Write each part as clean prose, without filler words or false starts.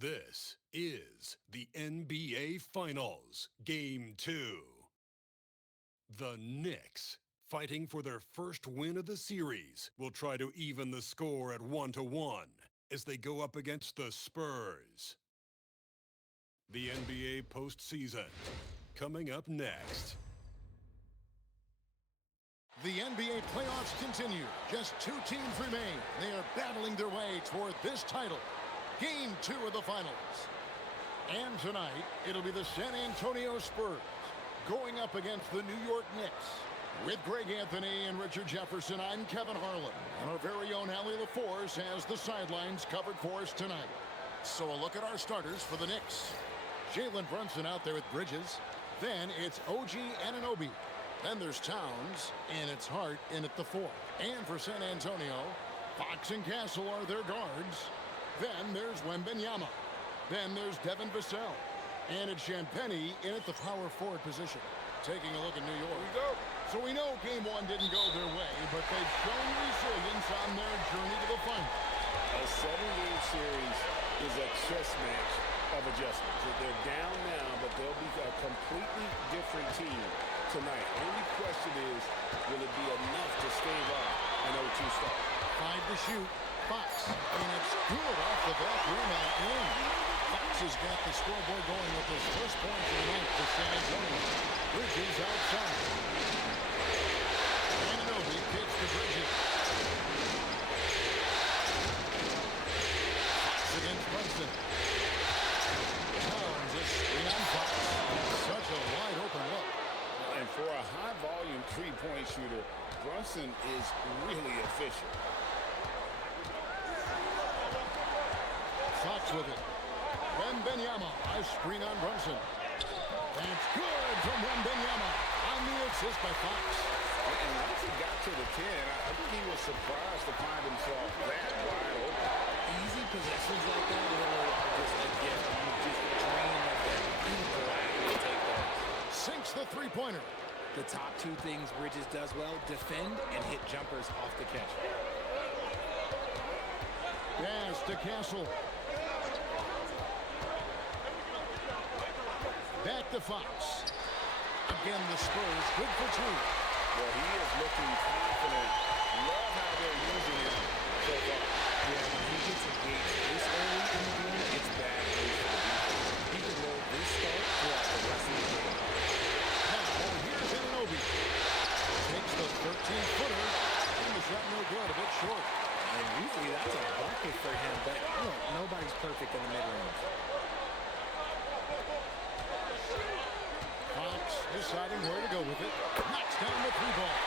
This is the NBA Finals, Game 2. The Knicks, fighting for their first win of the series, will try to even the score at 1-1 as they go up against the Spurs. The NBA postseason, coming up next. The NBA playoffs continue. Just two teams remain. They are battling their way toward this title. Game 2 of the finals. And tonight, it'll be the San Antonio Spurs going up against the New York Knicks. With Greg Anthony and Richard Jefferson, I'm Kevin Harlan. And our very own Allie LaForce has the sidelines covered for us tonight. So a look at our starters for the Knicks. Jalen Brunson out there with Bridges. Then it's OG Anunoby. Then there's Towns, and it's Hart in at the 4. And for San Antonio, Fox and Castle are their guards. Then there's Wembanyama. Then there's Devin Vassell. And it's Champagnie in at the power forward position. Taking a look at New York. Here we go. So we know Game 1 didn't go their way, but they've shown resilience on their journey to the final. A 7-game series is a chess match of adjustments. They're down now, but they'll be a completely different team tonight. Only question is, will it be enough to stave off an 0-2 start? 5 to shoot. Fox, and it's good off the back rim and in. Fox has got the scoreboard going with his first point tonight for San Antonio. Bridges outside. Anunoby kicks to Bridges. Fox against Brunson. Towns is screen on Fox. Such a wide open look. And for a high-volume three-point shooter, Brunson is really efficient. Fox with it. Wembanyama, a screen on Brunson. That's good from Wembanyama on the assist by Fox. And once he got to the 10, I think he was surprised to find himself that wide open. Easy possessions like that really are just a gift. You just dream of them. You gladly take those. Sinks the three-pointer. The top two things Bridges does well, defend and hit jumpers off the catch. Pass to Castle. Back to Fox. Again, the Spurs good for 2. Well, he is looking confident. Love how they're using him so far. Yeah, when he gets engaged this early in the game, it's bad news for the defense. He can roll this start throughout the rest of the game. Now, here's Anunoby. Takes the 13-footer. And the shot no good, a bit short. And usually that's a bucket for him, but look, nobody's perfect in the mid-range. Fox deciding where to go with it. Knocks down the 3-ball.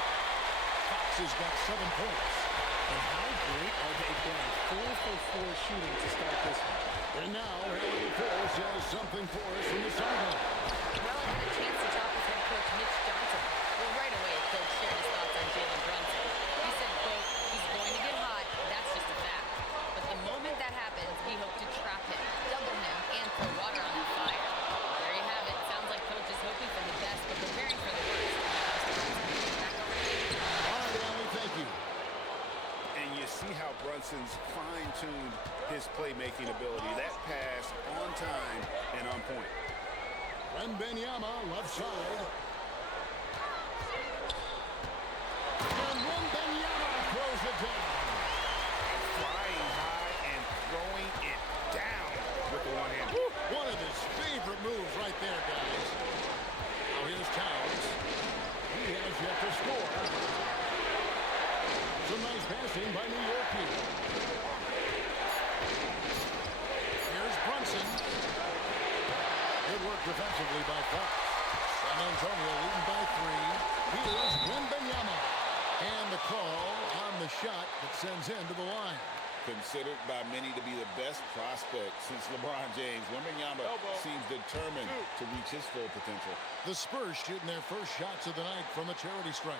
Fox has got 7 points. And how great are they playing 4 for 4 shooting to start this one? And now, Haley LaForce has something for us from the sideline. Well, I had a chance to talk with head coach Mitch Johnson. Well, right away, coach shared his thoughts on Jalen Brunson. He said, quote, he's going to get hot, that's just a fact. But the moment that happens, we hope to trap him, double him, and throw water on that fire. There you have it. Sounds like coach is hoping for the best, but preparing for the worst. Back over to you. All right, Allie, thank you. And you see how Brunson's fine-tuned his playmaking ability. That pass on time and on point. Wembanyama, left side. And Wembanyama throws it down. Flying high and throwing it down with the one hand. One of his favorite moves right there, guys. Now here's Towns. He has yet to score. Some nice passing by New York here. Here's Brunson. Good work defensively by Fox. San Antonio leading by 3. Here's Wembanyama. And the call on the shot that sends him to the line. Considered by many to be the best prospect since LeBron James, Wembanyama seems determined to reach his full potential. The Spurs shooting their first shots of the night from the charity stripe.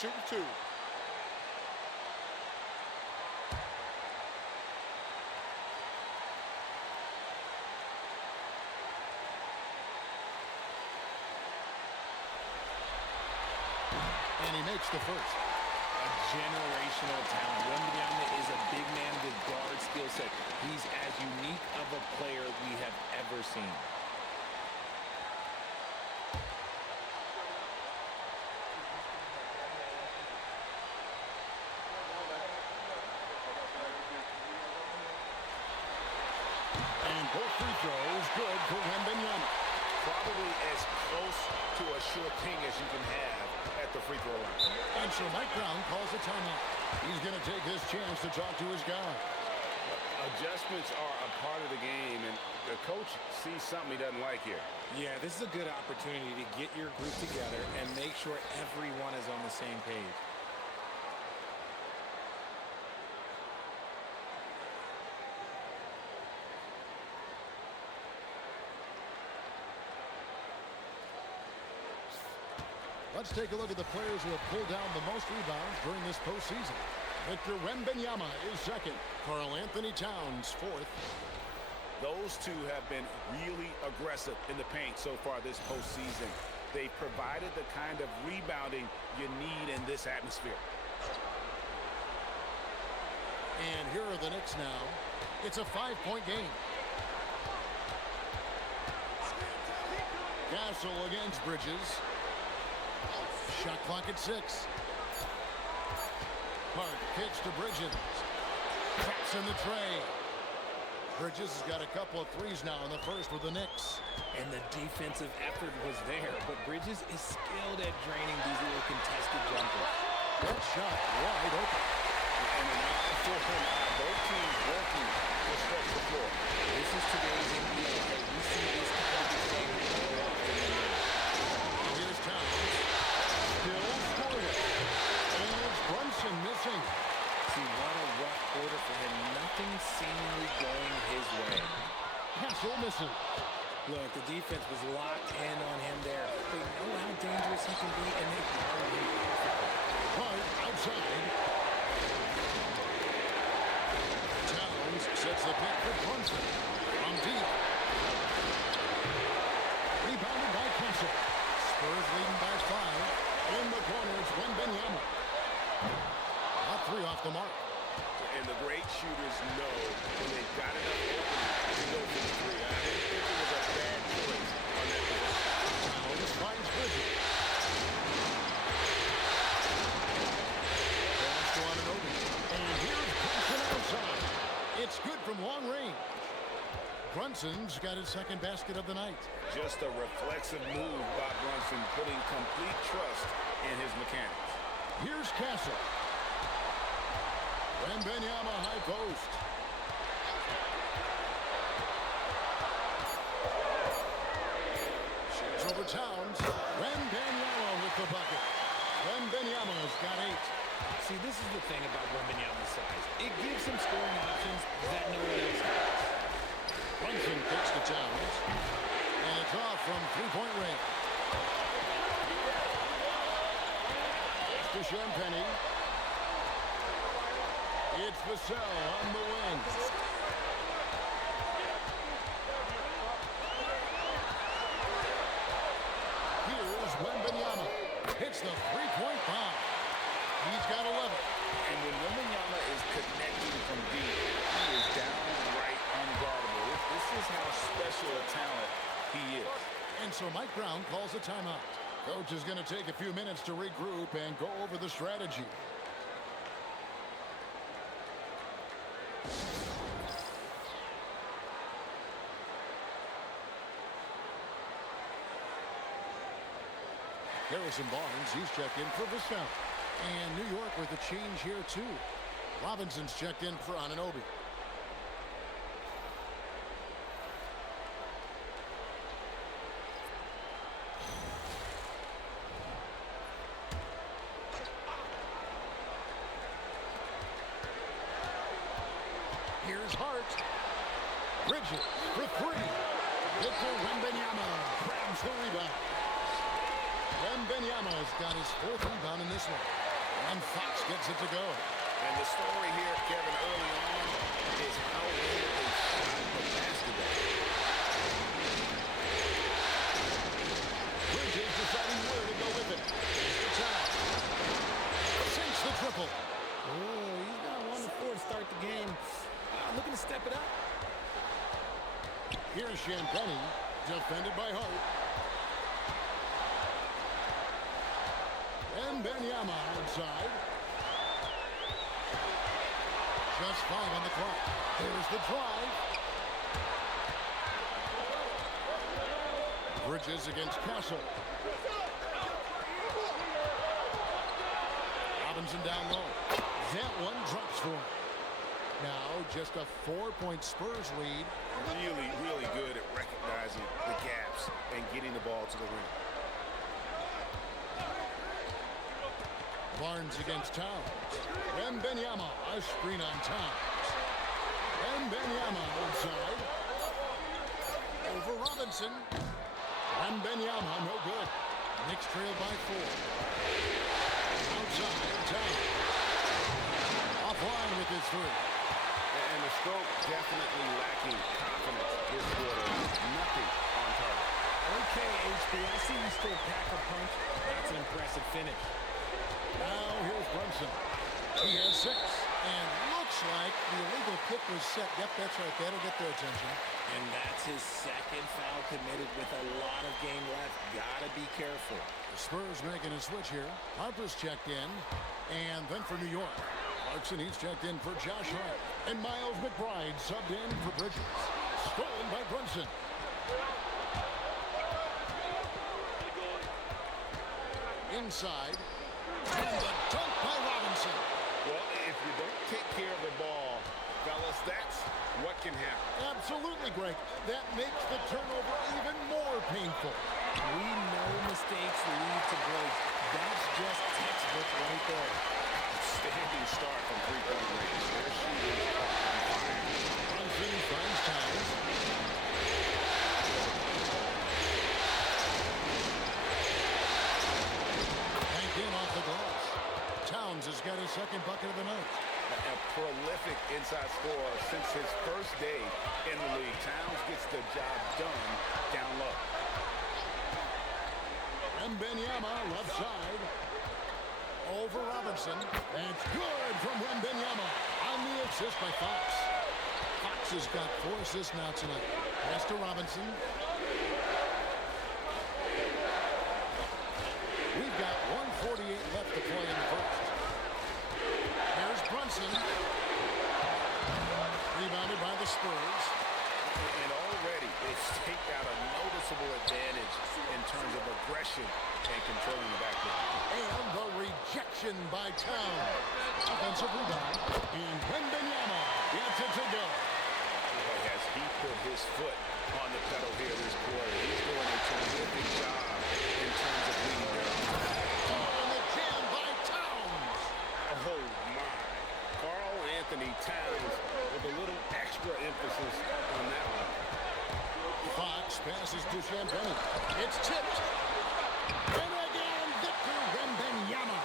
Shooting 2. And he makes the first. A generational talent. Wembanyama is a big man with guard skill set. He's as unique of a player we have ever seen. And both free throws good for Wembanyama. Probably as close to a sure thing as you can have at the free throw line. And so Mike Brown calls a timeout. He's going to take his chance to talk to his guy. Adjustments are a part of the game, and the coach sees something he doesn't like here. Yeah, this is a good opportunity to get your group together and make sure everyone is on the same page. Let's take a look at the players who have pulled down the most rebounds during this postseason. Victor Wembanyama is second. Karl Anthony Towns fourth. Those two have been really aggressive in the paint so far this postseason. They've provided the kind of rebounding you need in this atmosphere. And here are the Knicks now. It's a 5-point game. Castle against Bridges. Shot clock at 6. Park pitch to Bridges. Traps in the tray. Bridges has got a couple of threes now in the first with the Knicks. And the defensive effort was there, but Bridges is skilled at draining these little contested jumpers. That shot wide open. And a 9-4 both teams working to stretch the floor. This is today's NBA. We see this kind of behavior more often than not. Here's Towns. Still scoring. And it's Brunson missing. See, what a rough quarter for him. Nothing seemingly going his way. Castle missing. Look, the defense was locked in on him there. They know how dangerous he can be, and they guard him perfectly. Hart outside. Towns sets the pick for Brunson. From deep. Rebounded by Castle. Spurs leading by 5. In the corner, it's Wembanyama. A 3 off the mark. And the great shooters know when they've got enough opening to go for the 3. I didn't think it was a bad choice on that position. Towns finds Bridges. Pass to Anunoby. And here's Brunson outside. It's good from long range. Brunson's got his second basket of the night. Just a reflexive move by Brunson, putting complete trust in his mechanics. Here's Castle. Wembanyama high post. Shoots over Towns. Wembanyama with the bucket. Wembanyama's got 8. See, this is the thing about Wembanyama's size. It gives him scoring options that no one else has. Brunson kicks to Towns. And it's off from 3-point range. To Champagny. It's Vassell on the wing. Here's Wembanyama. Hits the 3-point bomb. He's got 11. And when Wembanyama is connecting from deep, he is downright unguardable. This is how special a talent he is. And so Mike Brown calls a timeout. Coach is going to take a few minutes to regroup and go over the strategy. Harrison Barnes, he's checked in for Vassell. And New York with a change here too. Robinson's checked in for Anunoby. Here's Hart. Bridges for 3. Victor Wembanyama grabs the rebound. Wembanyama's got his 4th rebound in this one. And Fox gets it to go. And the story here, Kevin, early on is how well they shot the basketball. Bridges deciding where to go with it. Here's the time. Sinks the triple. start the game looking to step it up. Here's Champagnie, defended by Hart. Wembanyama outside. Just 5 on the clock. Here's the drive. Bridges against Castle. Robinson down low. That one drops for him. Now just a 4-point Spurs lead. Really, really good at recognizing the gaps and getting the ball to the rim. Barnes against Towns. Wembanyama, a screen on Towns. Wembanyama outside. Over Robinson. Wembanyama, no good. Knicks trail by 4. Outside, Towns. Offline with his 3. And the stroke definitely lacking confidence this quarter. Nothing on target. Okay, HB, I see you still pack a punch. That's an impressive finish. Now here's Brunson. He has 6. And looks like the illegal kick was set. Yep, that's right. That'll get their attention. And that's his second foul committed with a lot of game left. Gotta be careful. The Spurs making a switch here. Harper's checked in. And then for New York. Clarkson, he's checked in for Josh Hart. And Miles McBride subbed in for Bridges. Stolen by Brunson. Inside. And the dunk by Robinson. Well, if you don't take care of the ball, fellas, that's what can happen. Absolutely, Greg. That makes the turnover even more painful. We know mistakes lead to breaks. That's just textbook right there. Standing start from three-point range. Their shooters are on fire. Brunson finds Towns. Banked in off the glass. Towns has got his second bucket of the night. A prolific inside scorer since his first day in the league. Towns gets the job done down low. Wembanyama left side. Over Robinson. It's good from Wembanyama on the assist by Fox. Fox has got 4 assists now tonight. Pass to Robinson. We've got 1:48 left to play in the first. There's Brunson. Rebounded by the Spurs. And already they've staked out a noticeable advantage in terms of aggression and controlling the backcourt. And the rejection by Towns. Offensive rebound. And Wembanyama gets it to go. Boy, has he put his foot on the pedal here this quarter. He's doing a terrific job in terms of leading their offense. And the jam by Towns. Oh, my. Karl Anthony Towns with a little extra emphasis on that one. Fox passes to Champagnie. It's tipped. And again, Victor Wembanyama.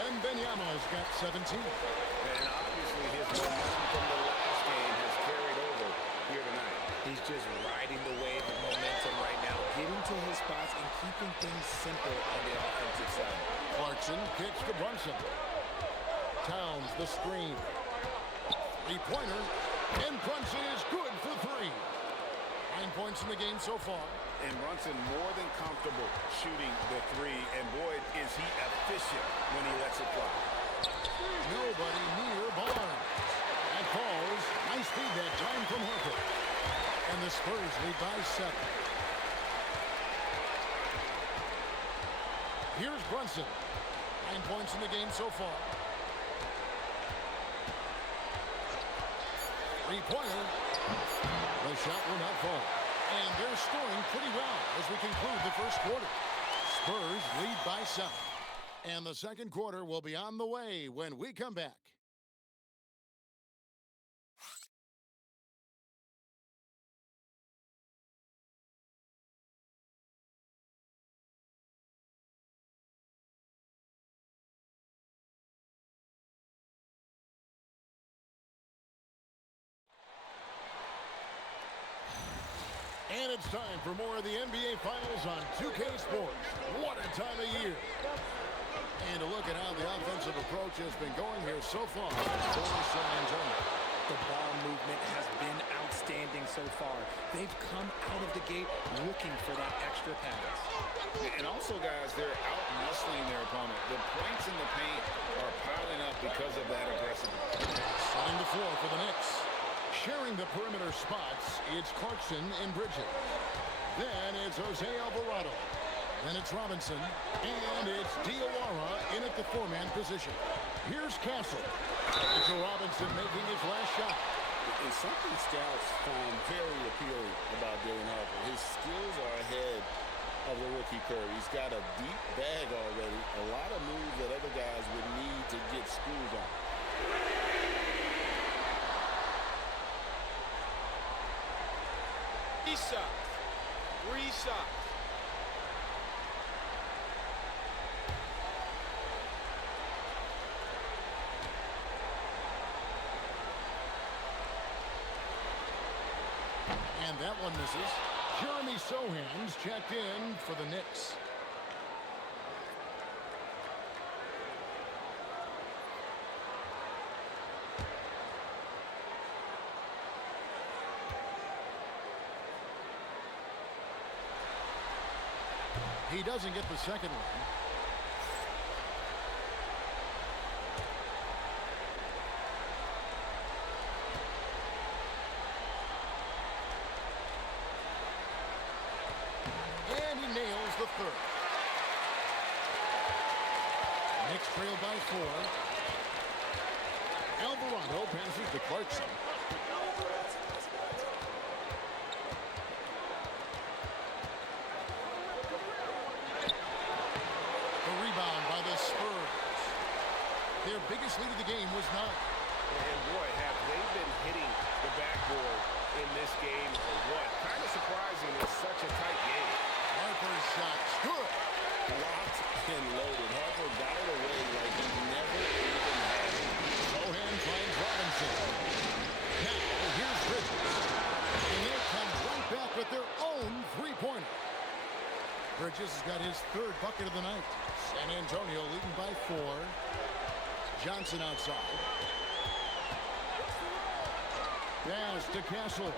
Wembanyama's got 17. And obviously his momentum from the last game has carried over here tonight. He's just riding the wave of momentum right now, getting to his spots and keeping things simple on the offensive side. Clarkson kicks to Brunson. Towns the screen. 3-pointer. And Brunson is good for 3. 9 points in the game so far. And Brunson more than comfortable shooting the 3. And boy, is he efficient when he lets it fly. Nobody near Barnes. That falls. Nice feed that time from Harper. And the Spurs lead by 7. Here's Brunson. 9 points in the game so far. 3-pointer. The shot will not fall. And they're scoring pretty well as we conclude the first quarter. Spurs lead by 7. And the second quarter will be on the way when we come back. And it's time for more of the NBA Finals on 2K Sports. What a time of year. And to look at how the offensive approach has been going here so far for San Antonio. The ball movement has been outstanding so far. They've come out of the gate looking for that extra pass. And also, guys, they're out-muscling their opponent. The points in the paint are piling up because of that aggressiveness. Setting the floor for the Knicks. Sharing the perimeter spots, it's Clarkson and Bridges. Then it's Jose Alvarado. Then it's Robinson. And it's Diawara in at the four-man position. Here's Castle. It's Robinson making his last shot. And something scouts found very appealing about Dylan Harper. His skills are ahead of the rookie curve. He's got a deep bag already. A lot of moves that other guys would need to get screws on. Three shots. And that one misses. Jeremy Sohan's checked in for the Knicks. He doesn't get the second one. And he nails the third. Knicks trail by 4. Alvarado passes to Clarkson. Spurs. Their biggest lead of the game was 9. And boy, have they been hitting the backboard in this game or what? Kind of surprising it's such a tight game. Harper's shot's good. Locked and loaded. Harper got it away like he never even had it. Sohan finds Robinson. Now here's Bridges. And they come right back with their own three-pointer. Bridges has got his third bucket of the night. San Antonio leading by 4. Johnson outside. Pass to Castle.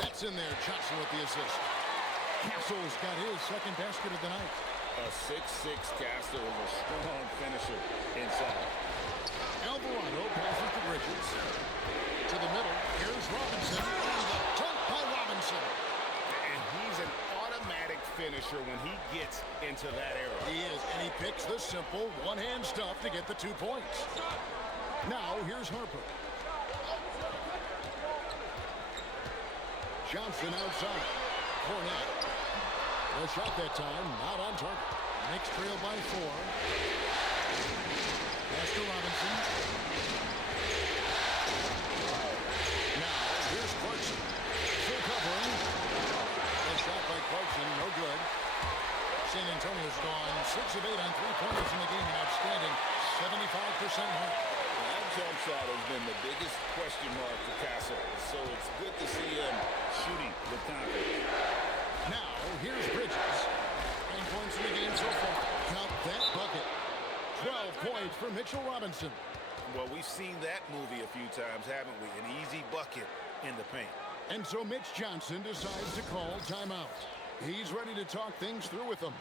That's in there. Johnson with the assist. Castle's got his second basket of the night. A 6'6" Castle is a strong finisher inside. Alvarado passes to Bridges. To the middle. Here's Robinson. And the dunk by Robinson. And he's an automatic finisher when he gets into that area. He is, and he picks the simple one-hand stuff to get the 2 points. Now, here's Harper. Johnson outside. Fournette. The shot that time, not on target. Knicks trail by 4. Pass to Robinson. Now, here's Clarkson. Full covering. The shot by Clarkson, no good. San Antonio's gone 6 of 8 on 3-pointers in the game, an outstanding 75% mark. That jump shot has been the biggest question mark for Castle, so it's good to see him shooting with confidence. Now, here's Bridges. 9 points in the game so far. Count that bucket. 12 points for Mitchell Robinson. Well, we've seen that movie a few times, haven't we? An easy bucket in the paint. And so Mitch Johnson decides to call timeout. He's ready to talk things through with them.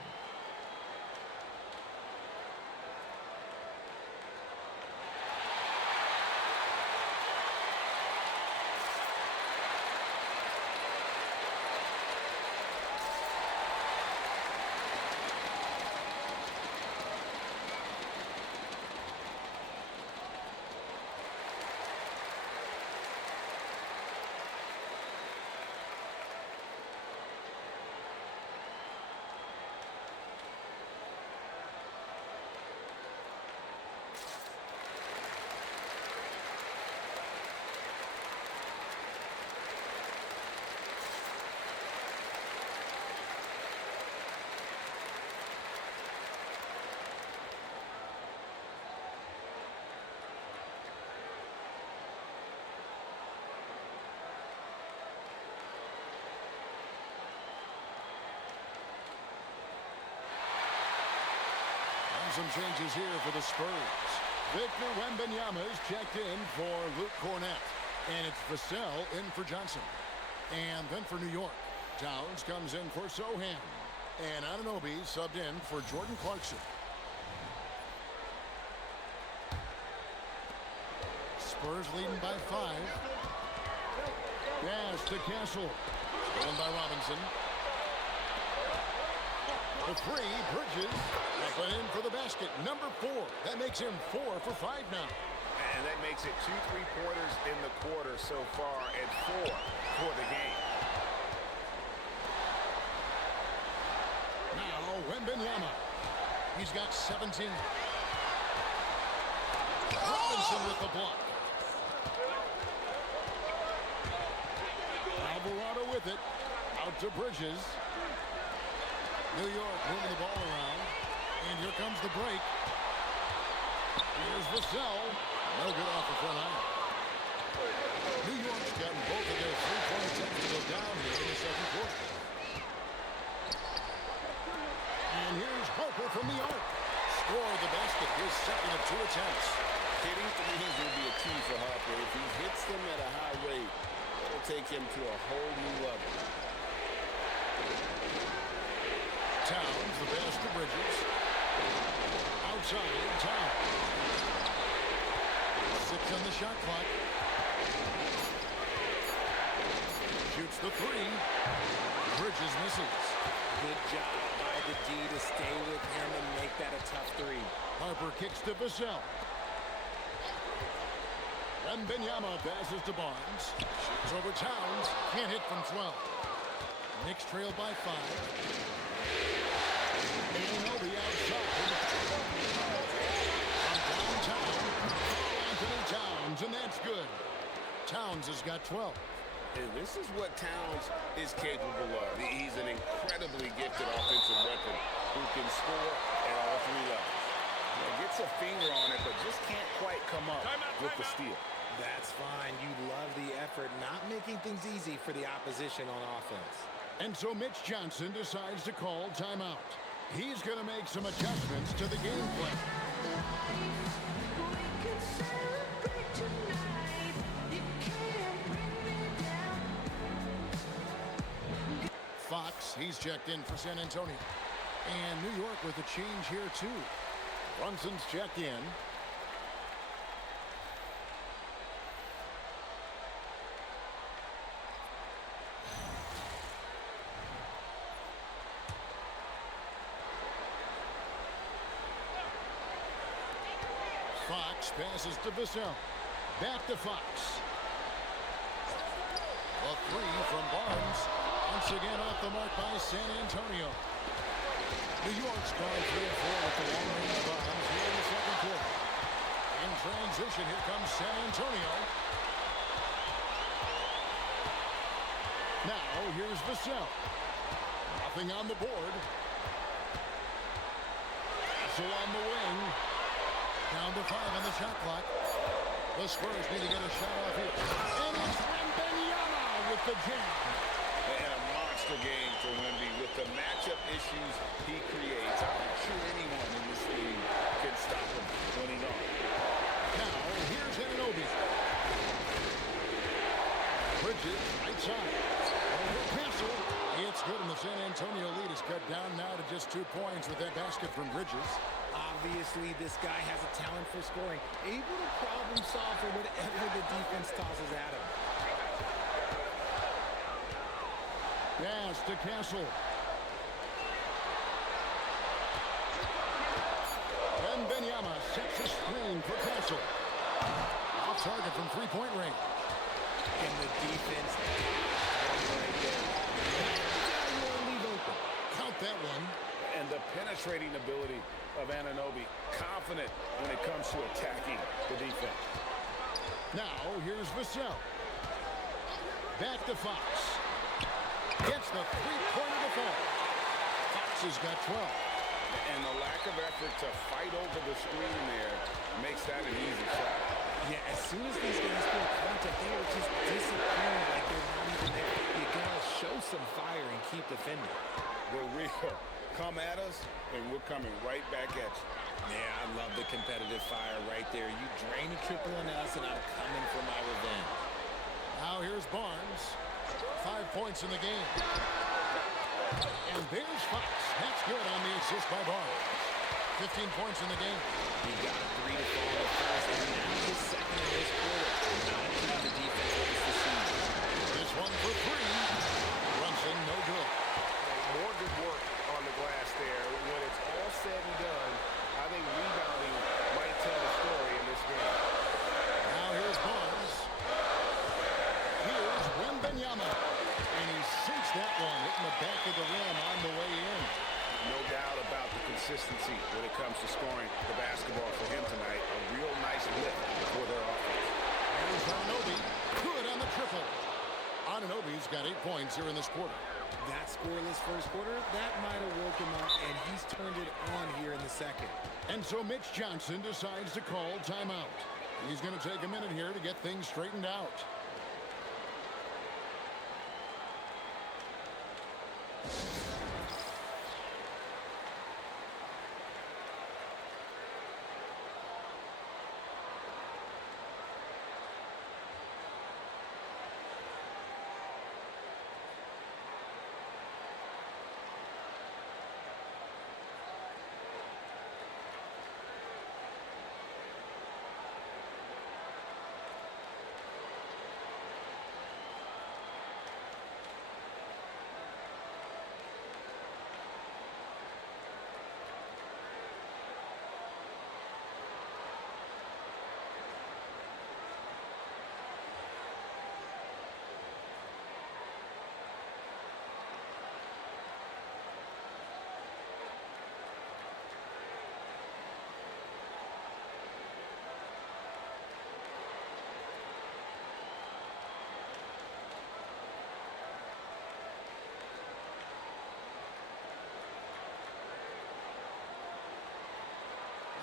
some changes here for the Spurs. Victor Wembanyama is checked in for Luke Cornett. And it's Vassell in for Johnson. And then for New York, Towns comes in for Sohan. And Anunoby subbed in for Jordan Clarkson. Spurs leading by 5. Pass to Castle. Stolen by Robinson. The 3, Bridges. Up and in for the basket. Number 4. That makes him 4 for 5 now. And that makes it 2 3-pointers in the quarter so far and 4 for the game. Now, Wembanyama. He's got 17. Robinson with the block. Alvarado with it. Out to Bridges. New York moving the ball around. And here comes the break. Here's Vassell. No good off the front iron. New York's gotten both of their 3-point attempts to go down here in the second quarter. And here's Harper from the arc. Score the basket, his second of 2 attempts. Hitting threes will be a key for Harper. If he hits them at a high rate, it'll take him to a whole new level. Towns, the pass to Bridges. Outside, Towns. 6 on the shot clock. Shoots the 3. Bridges misses. Good job by the D to stay with him and make that a tough 3. Harper kicks to Vassell. Wembanyama passes to Barnes. Shoots over Towns. Can't hit from 12. Knicks trail by 5. Anunoby outside. From downtown. Anthony Towns, and that's good. Towns has got 12. And this is what Towns is capable of. He's an incredibly gifted offensive weapon who can score at all 3 levels. Gets a finger on it, but just can't quite come up with the steal. That's fine. You love the effort, not making things easy for the opposition on offense. And so Mitch Johnson decides to call timeout. He's going to make some adjustments to the game plan. Fox, he's checked in for San Antonio. And New York with a change here, too. Brunson's checked in. Fox passes to Vassell. Back to Fox. A 3 from Barnes. Once again off the mark by San Antonio. New York's gone 3 of 4 with the long-range bombs here in the second quarter. In transition, here comes San Antonio. Now, here's Vassell. Nothing on the board. Vassell on the wing. Down to 5 on the shot clock. The Spurs need to get a shot off here. And it's Wembanyama with the jam. They had a monster game for Wemby with the matchup issues he creates. I'm not sure anyone in this league can stop him when he's on. Now, here's Anunoby. Bridges, right side. Over Castle. It's good, and the San Antonio lead is cut down now to just 2 points with that basket from Bridges. Obviously, this guy has a talent for scoring, able to problem solve for whatever the defense tosses at him. Pass to Castle. Wembanyama sets a screen for Castle. Off target from 3-point range. And the defense right there. Leave open. Count that one. And the penetrating ability of Anunoby, confident when it comes to attacking the defense. Now, here's Vassell. Back to Fox. Gets the 3-pointer to fall. Fox has got 12. And the lack of effort to fight over the screen there makes that an easy shot. Yeah, as soon as these guys feel contact, they are just disappearing like they're not even there. You gotta show some fire and keep defending. The real come at us, and we're coming right back at you. competitive fire right there. You drain a triple on us, and I'm coming for my revenge. Now here's Barnes. 5 points in the game. And there's Fox. That's good on the assist by Barnes. 15 points in the game. He got a 3 to fall in the first, and now his second in this quarter. Not a team the defense wants to see. This one for 3. Brunson, no good. More good work on the glass there. When it's all said and done, I think rebounding might tell the story in this game. Now here's Barnes. Here's Wembanyama. And he sinks that one, hitting the back of the rim on the way in. No doubt about the consistency when it comes to scoring the basketball for him tonight. A real nice lift for their offense. Here's Anunoby. Good on the triple. Anunoby's got 8 points here in this quarter. That scoreless first quarter, that might have woke him up, and he's turned it on here in the second. And so Mitch Johnson decides to call timeout. He's going to take a minute here to get things straightened out.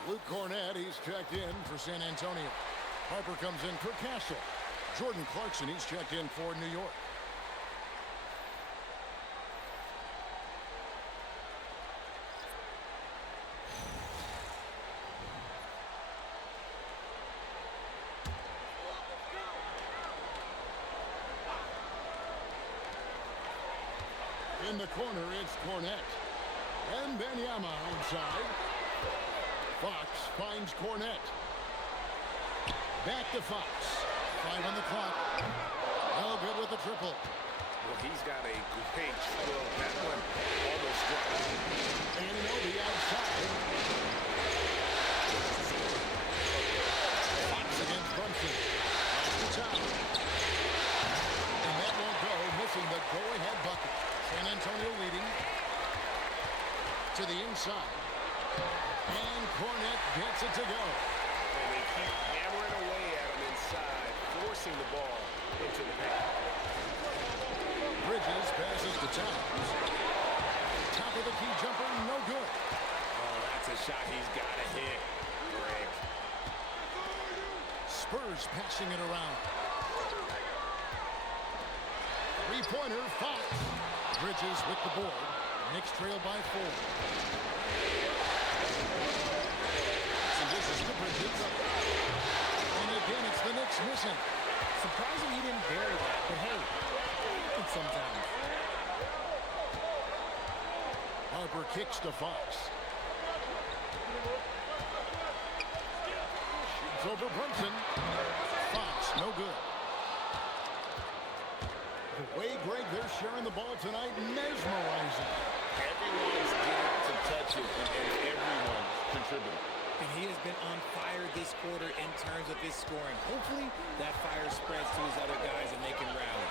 Luke Cornett, he's checked in for San Antonio. Harper comes in for Castle. Jordan Clarkson, he's checked in for New York. In the corner, it's Cornett. And Wembanyama outside. Fox finds Cornett. Back to Fox. 5 on the clock. No good with the triple. Well, he's got a great stroke. That one almost dropped. Anunoby outside. Fox against Brunson. Off the top. And that won't go, missing the go-ahead bucket. San Antonio leading. To the inside. And Cornett gets it to go. And they keep hammering away at him inside, forcing the ball into the paint. Bridges passes to Towns. Top of the key jumper, no good. Oh, that's a shot he's got to hit. Greg. Spurs passing it around. Three-pointer, Fox. Bridges with the board. Knicks trail by 4. This is the Bridges. And again, it's the Knicks missing. Surprising he didn't bury that, but hey, it sometimes. Harper kicks to Fox. Shoots over Brunson. Fox, no good. The way, Greg, they're sharing the ball tonight, mesmerizing. Everyone's getting to touch it, and everyone contributing. And he has been on fire this quarter in terms of his scoring. Hopefully, that fire spreads to his other guys and they can rally.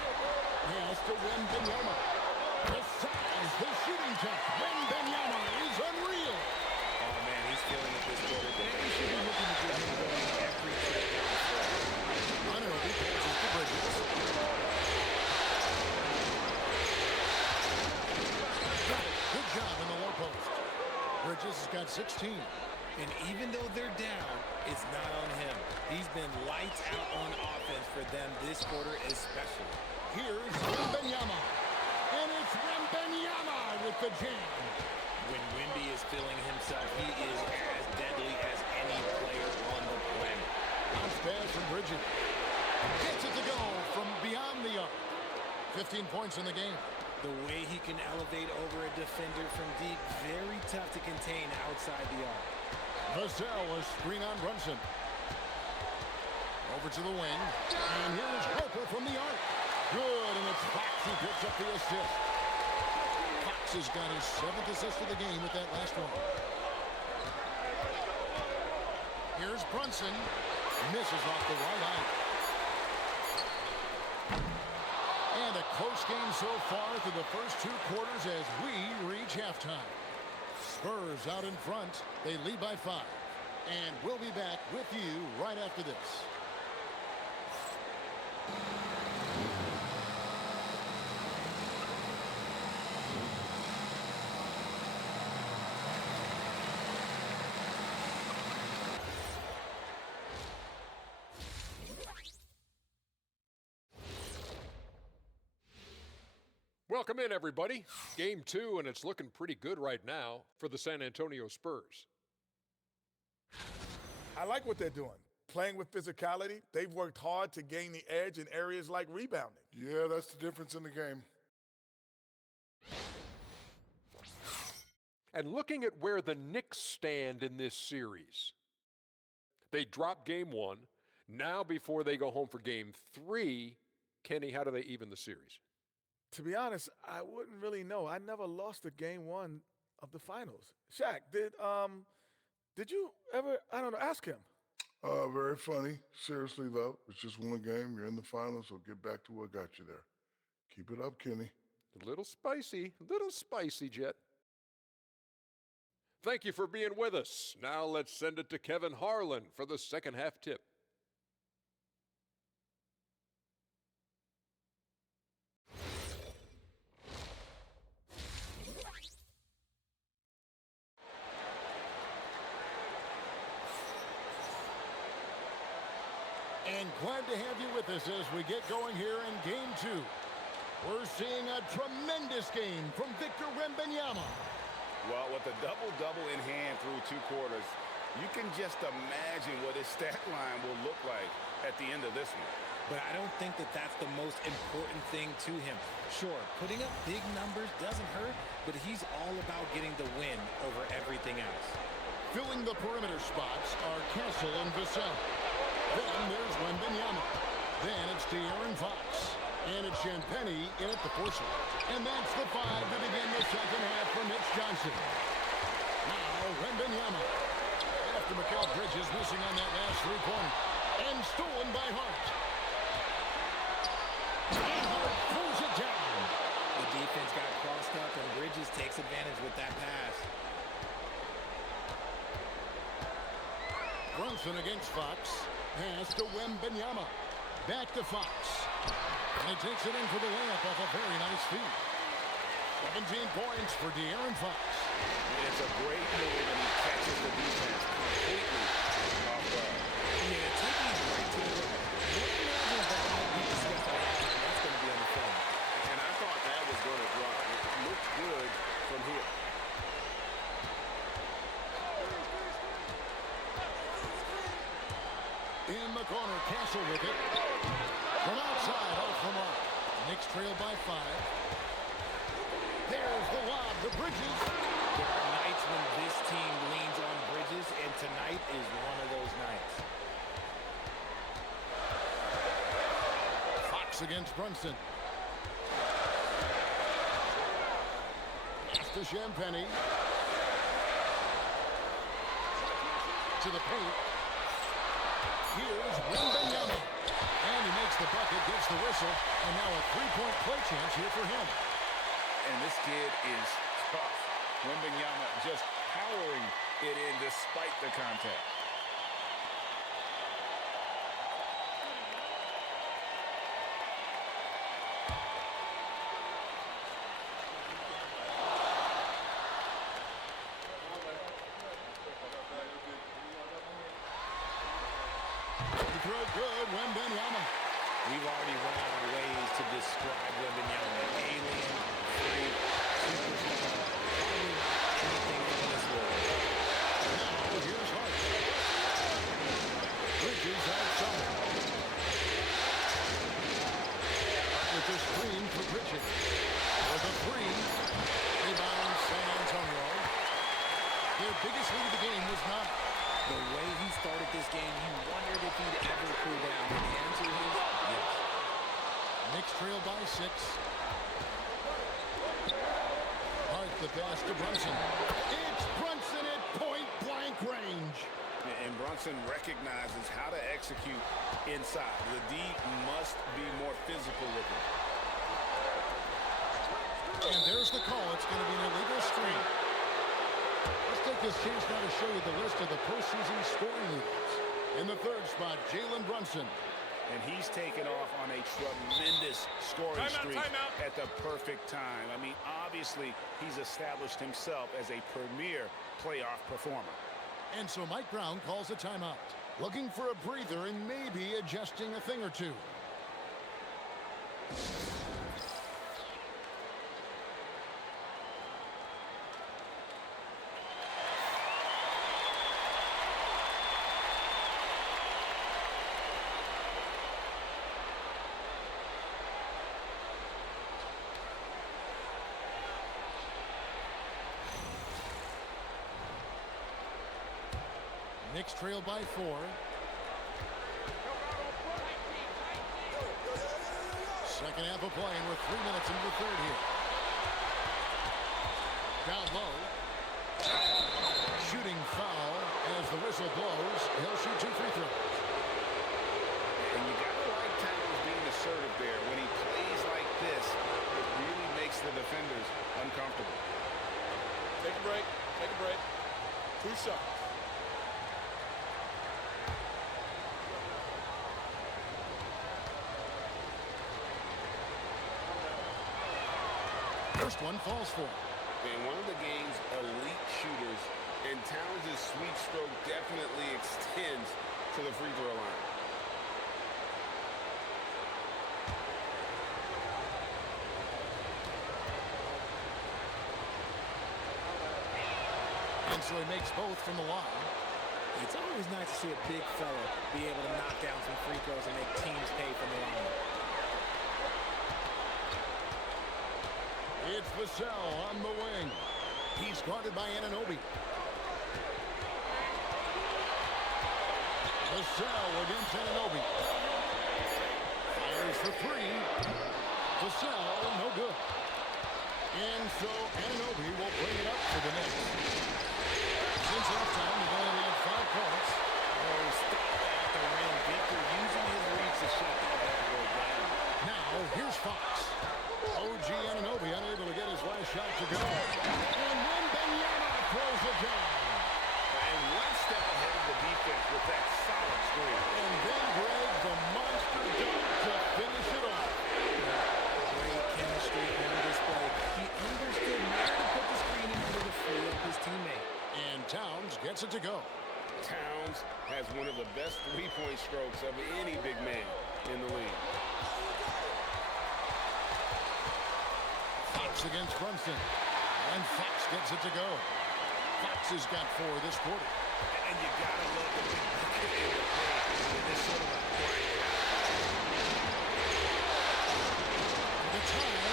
Pass to Wembanyama. The size, the shooting touch. Wembanyama is unreal. Oh, man, he's feeling it this quarter. They should be looking to get him going every trip down the floor. Anunoby passes to Bridges. Got it. Good job in the low post. Bridges has got 16. And even though they're down, it's not on him. He's been lights out on offense for them this quarter especially. Here's Wembanyama. And it's Wembanyama with the jam. When Wemby is feeling himself, he is as deadly as any margin. Gets it to go from beyond the arc. 15 points in the game. The way he can elevate over a defender from deep, very tough to contain outside the arc. Vassell, a screen on Brunson. Over to the wing. And here's Roper from the arc. Good, and it's Fox who picks up the assist. Fox has got his 7th assist of the game with that last one. Here's Brunson. Misses off the right eye. And a close game so far through the first 2 quarters as we reach halftime. Spurs out in front. They lead by 5. And we'll be back with you right after this. Welcome in, everybody. Game 2, and it's looking pretty good right now for the San Antonio Spurs. I like what they're doing. Playing with physicality. They've worked hard to gain the edge in areas like rebounding. Yeah, that's the difference in the game. And looking at where the Knicks stand in this series, they dropped game 1. Now, before they go home for game 3, Kenny, how do they even the series? To be honest, I wouldn't really know. I never lost a game 1 of the finals. Shaq, did you ever, ask him? Very funny. Seriously, though, it's just one game. You're in the finals, so get back to what got you there. Keep it up, Kenny. A little spicy, Jet. Thank you for being with us. Now let's send it to Kevin Harlan for the second half tip. And glad to have you with us as we get going here in game 2. We're seeing a tremendous game from Victor Wembanyama. Well, with a double-double in hand through 2 quarters, you can just imagine what his stat line will look like at the end of this one. But I don't think that that's the most important thing to him. Sure, putting up big numbers doesn't hurt, but he's all about getting the win over everything else. Filling the perimeter spots are Castle and Vassell. Then there's Wembanyama. Then it's De'Aaron Fox. And it's Champagnie in at the 4 slot. And that's the 5 to begin the second half for Mitch Johnson. Now Wembanyama. After Mikal Bridges missing on that last 3-pointer. And stolen by Hart. And Hart pulls it down. The defense got crossed up, and Bridges takes advantage with that pass. Brunson against Fox. Pass to Wembanyama. Back to Fox. And he takes it in for the layup off a very nice feed. 17 points for De'Aaron Fox. It's a great move, and he catches the defense completely off guard. Yeah, taking it right to the rim. What imagine that might be discussed? That's going to be on the film. And I thought that was going to drop. It looked good from here. In the corner, Castle with it. From outside, off the mark. Knicks trail by 5. There's the lob to Bridges. There are nights when this team leans on Bridges, and tonight is one of those nights. Fox against Brunson. Pass to Champagnie. To the paint. Here's Wembanyama. And he makes the bucket, gets the whistle, and now a 3-point play chance here for him. And this kid is tough. Wembanyama just powering it in despite the contact. Throw good, Wembanyama. We've already run out of ways to describe Wembanyama. Alien, freak, superstar. Probably not anything in this world. Now here's Hart. Bridges outside. screen for Bridges. For the three. Rebound San Antonio. Their biggest lead of the game was not. The way he started this game, you wondered if he'd ever cool down. And the answer is yes. Knicks trail by 6. Hart the pass to Brunson. It's Brunson at point-blank range. And Brunson recognizes how to execute inside. The D must be more physical with him. And there's the call. It's going to be an illegal screen. Let's take this chance now to show you the list of the postseason scoring leaders. In the third spot, Jalen Brunson. And he's taken off on a tremendous scoring streak at the perfect time. I mean, obviously, he's established himself as a premier playoff performer. And so Mike Brown calls a timeout. Looking for a breather and maybe adjusting a thing or two. Knicks trail by 4. Second half of play, and we're 3 minutes into the third here. Down low. Shooting foul as the whistle blows. He'll shoot 2 free throws. And you got to like Towns being assertive there. When he plays like this, it really makes the defenders uncomfortable. Take a break. Take a break. 2 shots. First one falls for him. And one of the game's elite shooters, and Towns' sweep stroke definitely extends to the free throw line. And so he makes both from the line. It's always nice to see a big fella be able to knock down some free throws and make teams pay from the line. It's Vassell on the wing. He's guarded by Anunoby. Vassell against Anunoby. Fires for 3. Vassell, no good. And so Anunoby will bring it up for the Knicks. Since halftime, they've only had 5 points. Oh, stop that at the rim. Victor using his reach to shut that bad boy down. Now, here's Fox. OG Anunoby unable to get his last shot to go. And Wembanyama throws it down. And one step ahead of the defense with that solid screen. And then Greg, the monster dunk to finish it off. Great chemistry on display. He understood where to put the screen in order to free up his teammate. And Towns gets it to go. Towns has one of the best three-point strokes of any big man in the league. Fox against Brunson. And Fox gets it to go. Fox has got 4 this quarter. And you gotta love the big bucket in the paint in this sort of a quiet. The tie.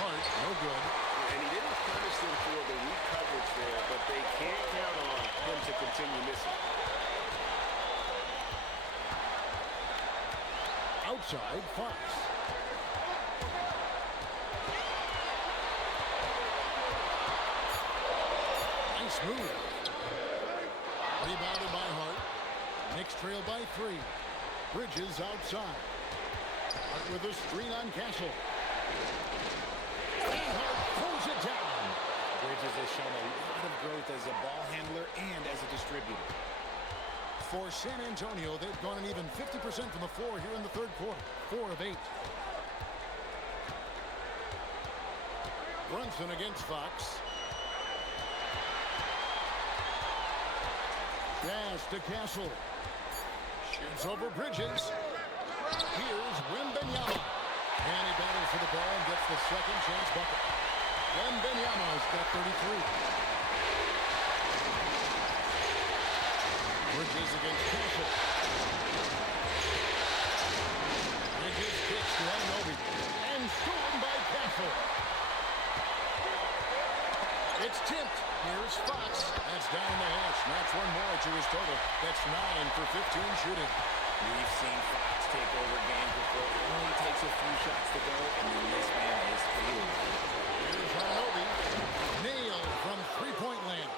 Hart, no good. And he didn't punish them for the weak coverage there, but they can't count on him to continue missing. Outside, Fox. Nice move. Rebounded by Hart. Knicks trail by 3. Bridges outside. Hart with a screen on Castle. And Hart pulls it down. Bridges has shown a lot of growth as a ball handler and as a distributor. For San Antonio, they've gone an even 50% from the floor here in the third quarter. 4 of 8. Brunson against Fox. Pass to Castle. Shoots over Bridges. Here's Wembanyama. And he battles for the ball and gets the second chance bucket. Wembanyama's got 33. Bridges against Castle. Bridges pitch to Anunoby. And stolen by Castle. It's tipped. Here's Fox. That's down the hatch. That's one more to his total. That's 9 for 15 shooting. We've seen Fox take over games before. It only takes a few shots to go, and then this man is feeling it. Here's Anunoby. Nailed from three-point land.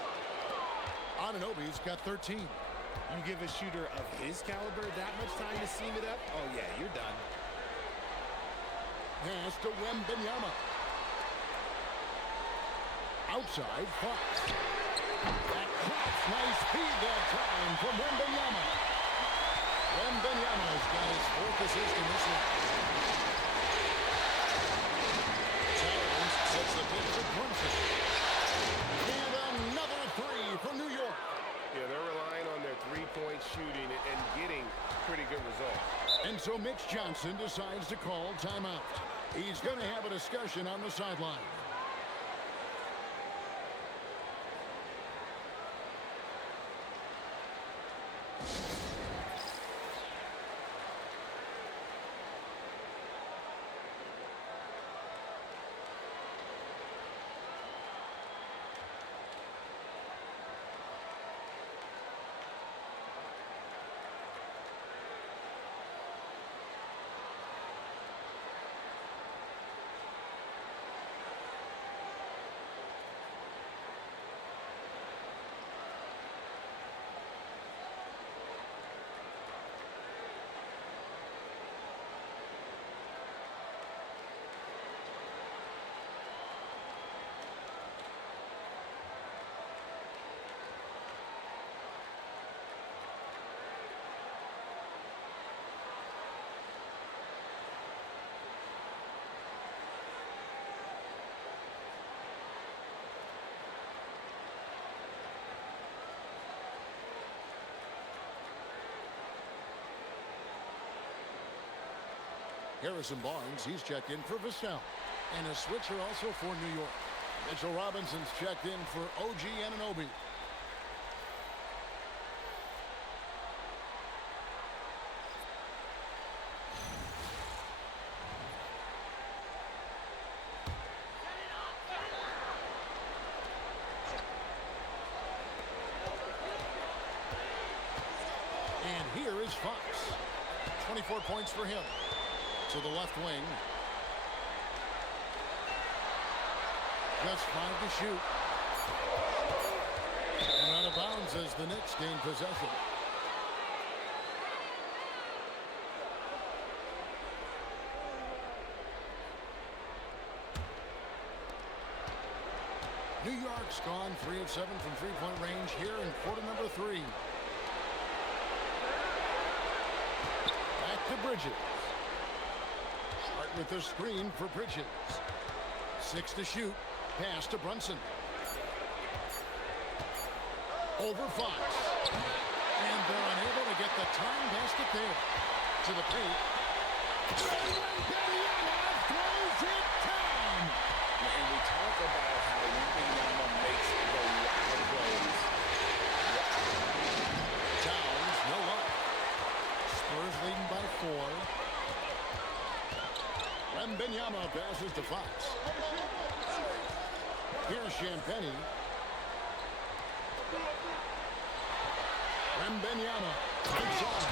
Anunoby's got 13. You give a shooter of his caliber that much time to seam it up, oh yeah, you're done. Pass to Wembanyama. Outside, Fox. That cross, nice feed that time from Wembanyama. Wembanyama's got his 4th assist in this one. Towns sets the pitch for Brunson. And another 3 from New York. Yeah, they're relying on their three-point shooting and getting pretty good results. And so Mitch Johnson decides to call timeout. He's going to have a discussion on the sideline. Harrison Barnes, he's checked in for Vassell. And a switcher also for New York. Mitchell Robinson's checked in for OG Anunoby. And here is Fox. 24 points for him. To the left wing. Just 5 to shoot. And out of bounds as the Knicks gain possession. New York's gone 3 of 7 from three-point range here in quarter number 3. Back to Bridges. With the screen for Bridges. 6 to shoot. Pass to Brunson. Over Fox. And they're unable to get the time basket there. To the paint. Wembanyama throws it down. And we talk about how Wembanyama makes the wild plays. Towns, no luck. Spurs leading by 4. Wembanyama passes to Fox. Here's Champagnie. Wembanyama. Inside.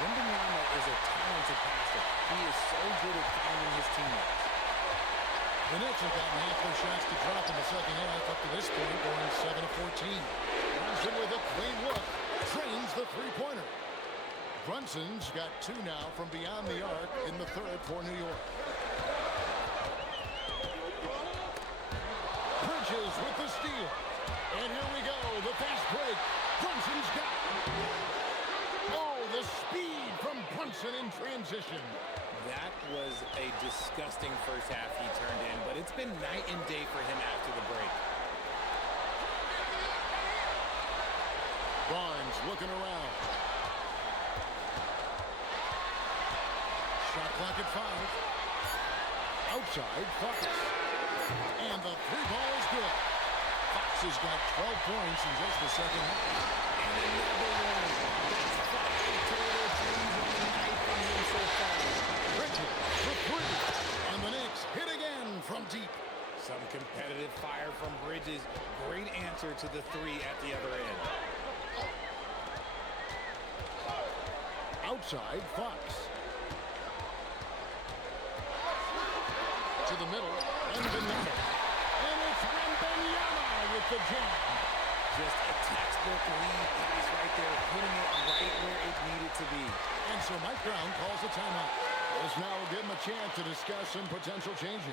Wembanyama is a talented passer. He is so good at finding his teammates. The Knicks have gotten half their shots to drop in the second half up to this point, going 7 of 14. Brunson with a clean look. Trains the three-pointer. Brunson's got 2 now from beyond the arc in the third for New York. Bridges with the steal. And here we go, the fast break. Brunson's got it. Oh, the speed from Brunson in transition. That was a disgusting first half he turned in, but it's been night and day for him after the break. Barnes looking around. Shot clock at 5. Outside, Fox. And the 3-ball is good. Fox has got 12 points in just the second half. And another one. That's 5 total threes on the night from him so far. Bridges. the three at the other end. Outside, Fox. To the middle, Wembanyama. And it's Wembanyama with the jam. Just a textbook lead pass right there, putting it right where it needed to be. And so Mike Brown calls a timeout. This now will give him a chance to discuss some potential changes.